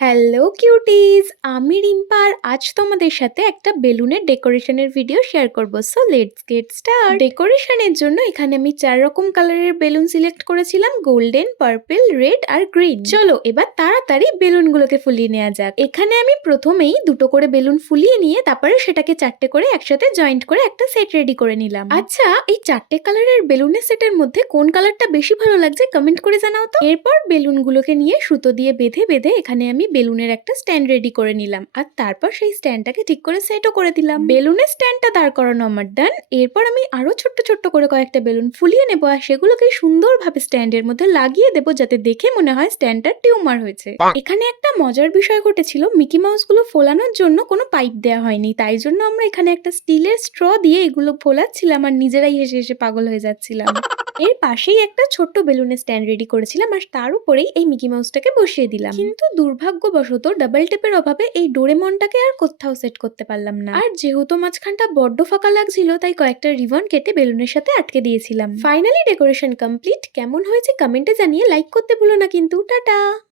Hello কিউটিজ, আমি রিম্পা আর আজ তোমাদের সাথে একটা বেলুনের ডেকোরেশনের ভিডিও শেয়ার করব। So let's get start. ডেকোরেশনের জন্য এখানে আমি 4 রকম কালারের বেলুন সিলেক্ট করেছিলাম, গোল্ডেন, পার্পল, রেড আর গ্রিন। চলো এবার তাড়াতাড়ি বেলুনগুলোকে ফুলিয়ে নেওয়া যাক। এখানে আমি প্রথমেই দুটো করে বেলুন ফুলিয়ে নিয়ে তারপরে সেটাকে 4টে করে একসাথে জয়েন্ট করে একটা সেট রেডি করে নিলাম। আচ্ছা, এই 4টে কালারের বেলুনের সেটের মধ্যে কোন কালারটা বেশি ভালো লাগছে কমেন্ট করে জানাও তো। এরপর বেলুনগুলোকে নিয়ে সুতো দিয়ে বেঁধে বেঁধে এখানে আমি বেলুনের একটা স্ট্যান্ড রেডি করে নিলাম আর তারপর সেই স্ট্যান্ডটাকে ঠিক করে সেটও করে দিলাম। বেলুনের স্ট্যান্ডটা দাঁড় করানো আমার ডান। এরপর আমি আরো ছোট্ট ছোট্ট করে কয়েকটা বেলুন ফুলিয়ে নেবো আর সেগুলোকে সুন্দরভাবে স্ট্যান্ডের মধ্যে লাগিয়ে দেবো যাতে দেখে মনে হয় স্ট্যান্ডটা টিউমার হয়েছে। এখানে একটা মজার বিষয় ঘটেছিল, মিকি মাউস গুলো ফোলানোর জন্য কোনো পাইপ দেওয়া হয়নি, তাই জন্য আমরা এখানে একটা স্টিলের স্ট্র দিয়ে এগুলো ফোলাচ্ছিলাম আর নিজেরাই হেসে হেসে পাগল হয়ে যাচ্ছিলাম। এর পাশেই একটা ছোট্ট বেলুনের স্ট্যান্ড রেডি করেছিলাম আর তার উপরেই এই মিকি মাউসটাকে বসিয়ে দিলাম। কিন্তু দুর্ভাগ্যবশত ডাবল টেপের অভাবে এই ডোরেমনটাকে আর কোথাও সেট করতে পারলাম না। আর যেহেতু মাঝখানটা বড্ড ফাঁকা লাগছিল তাই কয়েকটা রিবন কেটে বেলুনের সাথে আটকে দিয়েছিলাম। Finally decoration complete. কেমন হয়েছে কমেন্টে জানিয়ে লাইক করতে ভুলো না কিন্তু। টাটা।